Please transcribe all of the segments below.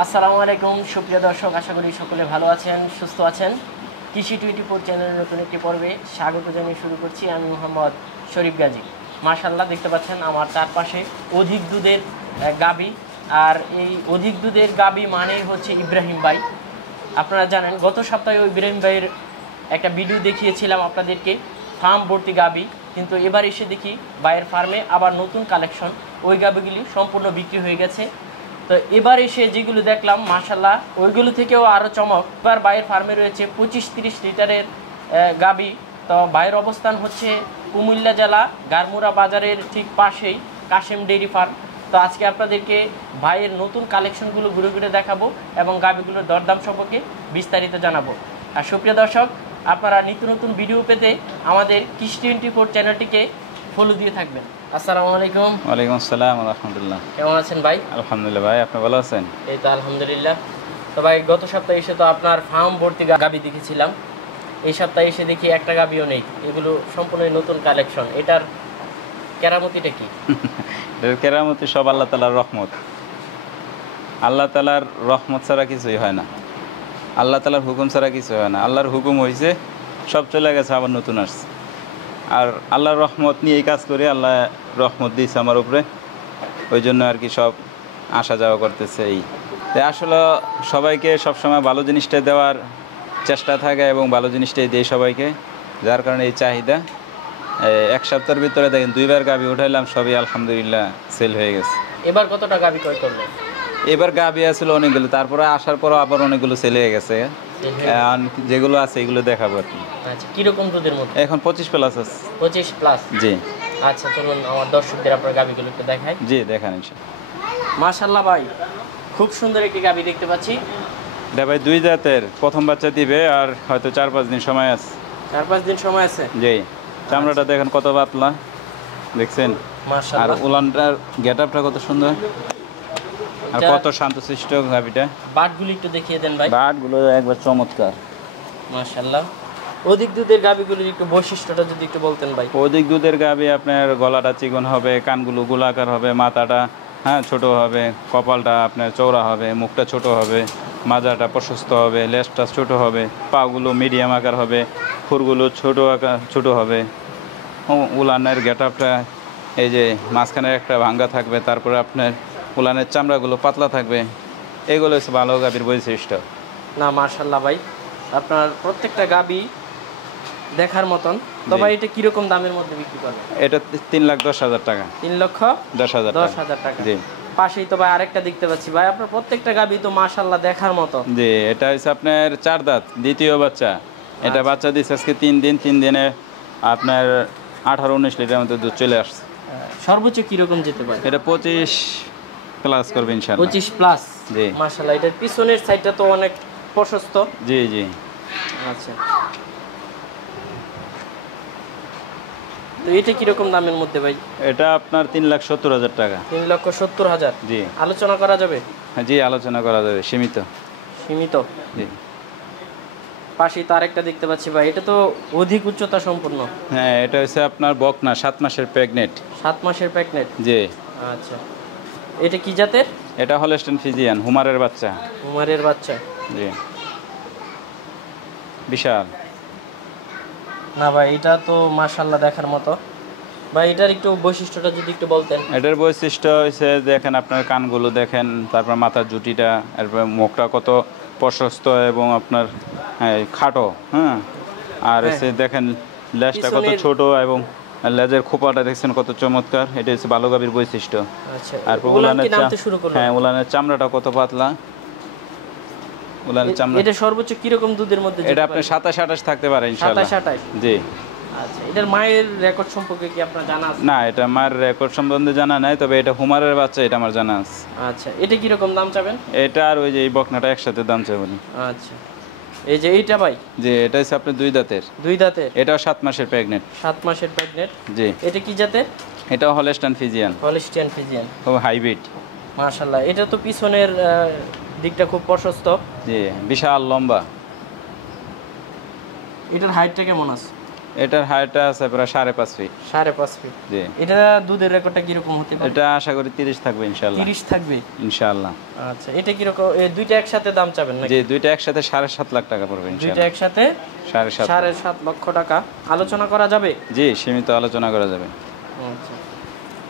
আসসালামু আলাইকুম সুপ্রিয় দর্শক, আশা করি সকলে ভালো আছেন, সুস্থ আছেন। কৃষি 24 চ্যানেলের নতুন একটি পর্বে স্বাগত জানিয়ে শুরু করছি। আমি মোহাম্মদ শরীফ গাজী। মাশাআল্লাহ, দেখতে পাচ্ছেন আমার চারপাশে অধিক দুধের গাবি। আর এই অধিক দুধের গাবি মানেই হচ্ছে ইব্রাহিম ভাই। আপনারা জানেন গত সপ্তাহে ওই ইব্রাহিম ভাইয়ের একটা ভিডিও দেখিয়েছিলাম আপনাদেরকে, ফার্ম ভর্তি গাবি। কিন্তু এবার এসে দেখি ভাইয়ের ফার্মে আবার নতুন কালেকশন, ওই গাবিগুলি সম্পূর্ণ বিক্রি হয়ে গেছে। তো এবার এসে যেগুলো দেখলাম মাশাআল্লাহ ওইগুলো থেকেও আরও চমক। এবার ভাইয়ের ফার্মে রয়েছে 25-30 লিটারের গাবি। তো ভাইয়ের অবস্থান হচ্ছে কুমিল্লা জেলা গারমুরা বাজারের ঠিক পাশেই কাশেম ডেইরি ফার্ম। তো আজকে আপনাদেরকে ভাইয়ের নতুন কালেকশনগুলো ঘুরে ঘুরে দেখাবো এবং গাবিগুলোর দরদাম সম্পর্কে বিস্তারিত জানাবো। আর সুপ্রিয় দর্শক, আপনারা নিত্য নতুন ভিডিও পেতে আমাদের কৃষি 24 চ্যানেলটিকে ফলো দিয়ে থাকবেন। আসসালামু আলাইকুম। ওয়ালাইকুম আসসালাম রাহমাতুল্লাহ। কেমন আছেন ভাই? আলহামদুলিল্লাহ ভাই, আপনি ভালো আছেন? এই তো আলহামদুলিল্লাহ। তো ভাই, গত সপ্তাহে এসে তো আপনার ফার্ম ভর্তি গাবি দেখেছিলাম, এই সপ্তাহে এসে দেখি একটা গাবিও নেই। এগুলো সম্পূর্ণ নতুন কালেকশন। এটার কেরামতিটা কি? এর কেরামতি সব আল্লাহ তাআলার রহমত। আল্লাহ তাআলার রহমত ছাড়া কিছুই হয় না, আল্লাহ তাআলার হুকুম ছাড়া কিছু হয় না। আল্লাহর হুকুম হয়েছে, সব চলে গেছে, আবার নতুন আসছে। আর আল্লাহর রহমত নিয়ে এই কাজ করে, আল্লাহ রহমত দিয়েছে আমার উপরে, ওই জন্য আর কি সব আসা যাওয়া করতেছে। এই তাই আসলে সবাইকে সবসময় ভালো জিনিসটাই দেওয়ার চেষ্টা থাকে এবং ভালো জিনিসটাই দেয় সবাইকে, যার কারণে এই চাহিদা। এক সপ্তাহের ভিতরে দেখেন 2বার গাবি উঠাইলাম, সবই আলহামদুলিল্লাহ সেল হয়ে গেছে। এবার কতটা গাবি ক্রয় করলেন? এবার গাবি আসছিল অনেকগুলো, তারপরে আসার পরও আবার অনেকগুলো সেল হয়ে গেছে। যেগুলো আছে এগুলো দেখাবো আর কি। আচ্ছা, কিরকম দুধের মধ্যে? এখন 25+ আছে। 25+? জি। আচ্ছা, চলুন আমার দর্শকদের আপনার গাবিগুলো একটু দেখাই। জি, দেখান ইনশাআল্লাহ। মাশাআল্লাহ ভাই, খুব সুন্দর একটি গাবি দেখতে পাচ্ছি। এটা ভাই 2 জাতের, প্রথম বাচ্চা দিবে আর হয়তো 4-5 দিন সময় আছে। 4-5 দিন সময় আছে? জি। চামড়াটা দেখেন কত পাতলা, দেখছেন? আর মাশাআল্লাহ, উলানটার গেটআপটা কত সুন্দর, আর কত শান্তশিষ্ট গাবিটা। বাটগুলো একটু দেখিয়ে দেন ভাই। বাটগুলো একবার চমৎকার। মাশাআল্লাহ। অধিক দুধের গাবিগুলোর একটু বৈশিষ্ট্যটা যদি একটু বলতেন ভাই। অধিক দুধের গাবি আপনার গলাটা চিকন হবে, কানগুলো গোলাকার হবে, মাথাটা ছোট হবে, কপালটা আপনার চওড়া হবে, মুখটা ছোট হবে, মাজাটা প্রশস্ত হবে, লেজটা ছোট হবে, পাগুলো মিডিয়াম আকার হবে, খুরগুলো ছোট হবে। উলানের গেটআপটা এই যে মাঝখানে একটা ভাঙ্গা থাকবে, তারপরে আপনার উলানের চামড়াগুলো পাতলা থাকবে। এগুলো হচ্ছে ভালো গাবির বৈশিষ্ট্য। না মাশাআল্লাহ ভাই, আপনার প্রত্যেকটা গাবি দেখার মতন। তো ভাই, এটা কিরকম দামের মধ্যে বিক্রি করবেন? এটা 3,10,000 টাকা। 3,10,000 টাকা। জি। পাশেই তো ভাই আরেকটা দেখতে পাচ্ছি ভাই, আপনার প্রত্যেকটা গাবি তো মাশাআল্লাহ দেখার মতো। জি, এটা হচ্ছে আপনার 4 দাঁত, দ্বিতীয় বাচ্চা। এটা বাচ্চা দিচ্ছে আজকে 3 দিন। 3 দিনে আপনার 18-19 লিটার মতো দুধ চলে আসছে। সর্বোচ্চ কিরকম যেতে পারে? এটা 25+ করবে ইনশাআল্লাহ। 25+? জি। মাশাআল্লাহ, এটার পিছনের সাইডটা তো অনেক প্রশস্ত। জি জি। আচ্ছা, তো এটা কিরকম দামের মধ্যে ভাই? এটা আপনার 3,70,000 টাকা। 3,70,000? জি। আলোচনা করা যাবে? জি, আলোচনা করা যাবে, সীমিত। সীমিত? জি। পাশেই তো আরেকটা দেখতে পাচ্ছি ভাই, এটা তো অধিক উচ্চতা সম্পূর্ণ। হ্যাঁ, এটা হচ্ছে আপনার বকনা, 7 মাসের প্রেগনেন্ট। 7 মাসের প্রেগনেন্ট? জি। আচ্ছা, এটা কি জাতের? এটা হলস্টেইন ফ্রিজিয়ান, হুমারের বাচ্চা। হুমারের বাচ্চা? জি। বিশাল। না ভাই, এটা তো মাশাআল্লাহ দেখার মতো। ভাই, এটার একটু বৈশিষ্ট্যটা যদি একটু বলতেন। এটার বৈশিষ্ট্য হচ্ছে দেখেন, আপনার কানগুলো দেখেন, তারপর মাথার জুটিটা, তারপর মুখটা কত প্রশস্ত এবং আপনার খাটো। আর হচ্ছে দেখেন লেজটা কত ছোট এবং লেজের খোপাটা দেখছেন কত চমৎকার। এটা হচ্ছে ভালো গাভীর বৈশিষ্ট্য। আচ্ছা, আর উলানের চামড়াটা কত পাতলা। উলানের চামড়া। এটা সর্বোচ্চ কিরকম দুধের মধ্যে? এটা আপনার 27-28 থাকতে পারে ইনশাআল্লাহ। 27-28? জি। আচ্ছা, এটার মায়ের রেকর্ড সম্পর্কে কি আপনার জানা আছে? না, এটা মায়ের রেকর্ড সম্বন্ধে জানা নাই, তবে এটা হুমারের বাচ্চা, এটা আমার জানা আছে। আচ্ছা, এটা কিরকম দাম চাবেন? এটা আর ওই যে এই বকনাটা একসাথে দাম চাবেন। আচ্ছা, এই যে এইটা ভাই? জি, এটা হচ্ছে আপনার 2 দাঁতের। 2 দাঁতের? এটাও 7 মাসের প্রেগনেন্ট। 7 মাসের প্রেগনেন্ট? জি। এটা কি জাতের? এটাও হলস্টেইন ফ্রিজিয়ান। Holstein Friesian? খুব হাইব্রিড। মাশাআল্লাহ, এটা তো পিছনের দিকটা খুব প্রশস্ত। জি, বিশাল লম্বা। এটার হাইটটা কেমন আছে? এটার হাইটটা আছে প্রায় 5.5 ফিট। 5.5 ফিট। জি। এটা দুধের রেকর্ডটা কিরকম হতে পারে? এটা আশা করি 30 থাকবে ইনশাআল্লাহ। 30 থাকবে ইনশাআল্লাহ। আচ্ছা, এটা কিরকম? এই দুইটা একসাথে দাম চাবেন নাকি? জি, দুইটা একসাথে 7.5 লাখ টাকা পড়বে দুইটা ইনশাআল্লাহ। একসাথে 7.5 7.5 লক্ষ টাকা। আলোচনা করা যাবে? জি, সীমিত আলোচনা করা যাবে। আচ্ছা,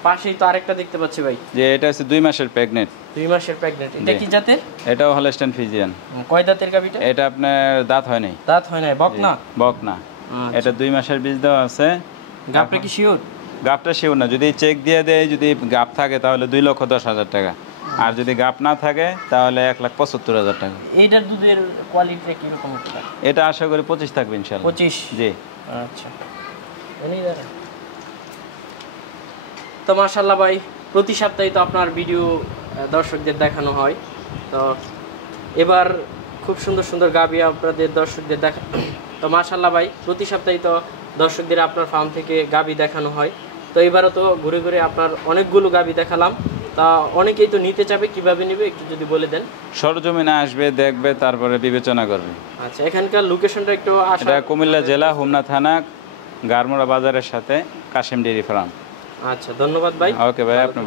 পাশেই তো আরেকটা দেখতে পাচ্ছি ভাই। যে এটা হচ্ছে 2 মাসের প্রেগনেন্ট। 2 মাসের প্রেগন্যান্ট। এটা জি। কি জাতের? এটাও হলস্টাইন ফ্রিজিয়ান। কয় দাঁতের গাবিটা? এটা আপনার দাঁত হয় নাই। দাঁত হয় নাই, বক না? বক না। আচ্ছা। এটা 2 মাসের বীজ দেওয়া আছে। গাবটা কি শিওর? গাপটা শিওর না, যদি চেক দিয়ে দেয়, যদি গাপ থাকে তাহলে 2,10,000 টাকা, আর যদি গাপ না থাকে তাহলে 1,75,000 টাকা। এইটার দুধের কোয়ালিটিটা কিরকম হতে পারে? এটা আশা করি 25 থাকবে ইনশাআল্লাহ। 25? জি। আচ্ছা, তো মাশাআল্লাহ ভাই, প্রতি সপ্তাহে তো আপনার ভিডিও দর্শকদের দেখানো হয়, তো এবার খুব সুন্দর সুন্দর গাবি আপনাদের দর্শকদের দেখা। তো মাশাআল্লাহ ভাই, প্রতি সপ্তাহে তো দর্শকদের আপনার ফার্ম থেকে গাবি দেখানো হয়, তো এবারও তো ঘুরে ঘুরে আপনার অনেকগুলো গাবি দেখালাম। তা অনেকেই তো নিতে চাবে, কিভাবে নেবে একটু যদি বলে দেন। সরজমিনে আসবে, দেখবে, তারপরে বিবেচনা করবে। আচ্ছা, এখানকার লোকেশনটা একটু এটা কুমিল্লা জেলা, হোমনা থানা, গারমোড়া বাজারের সাথে কাশিম ডেইরি ফার্ম। আচ্ছা, ধন্যবাদ ভাই। ওকে ভাই, আপনার